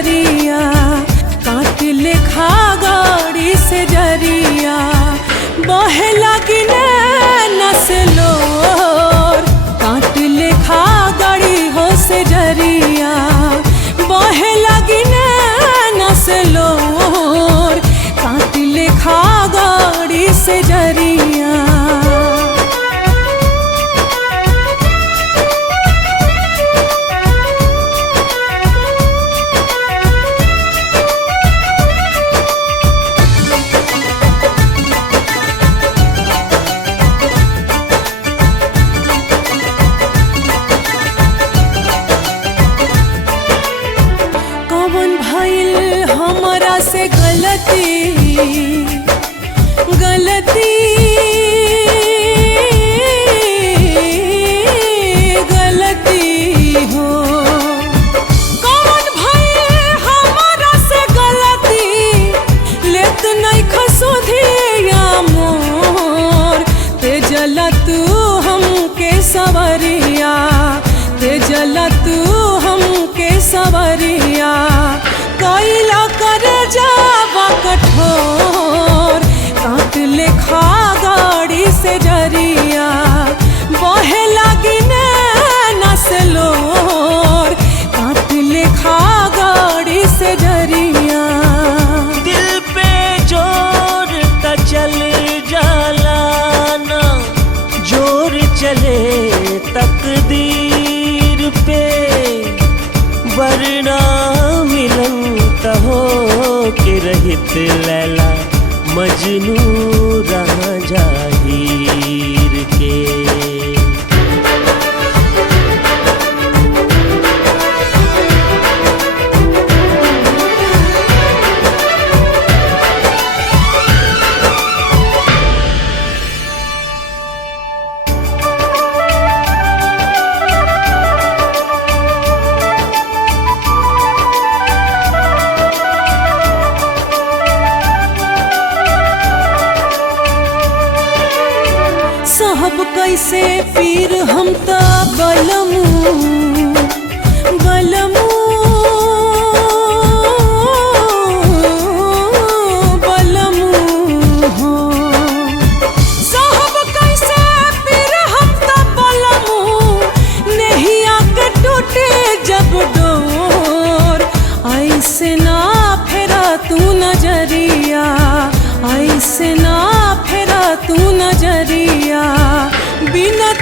जरिया, काट लेखा गाड़ी से जरिया, बहे लगी नैना से लोर, काट लेखा गाड़ी हो से जरिया, बहे लगी नैना से लोर, काट लेखा गाड़ी से जरिया। कौन भइल हमरा से गलती गलती गलती हो, कौन भइल हमरा से गलती, लेत नहीं खसुधिया मोर, ते जला तू हमके सवरिया, ते जला तू हमके सवरिया, कैला कर जावा कठोर, काट लेखा गाड़ी से जरिया, बहे लगी नैना से लोर, काट लेखा गाड़ी से जरिया। दिल पे जोर त चल जाला ना, जोर चले तकदीर पे, वरना मिलन त हो के रहित लैला मजनू रहा जाहिर के। साहब कैसे पीर हम त बलमू बलमू बलमू हो, साहब कैसे पीर हम त बलमू, नहिया के टूटे जब डोर, ऐसे ना फेरा तू नजरिया, ऐसे ना फेरा तू नजरिया, बिना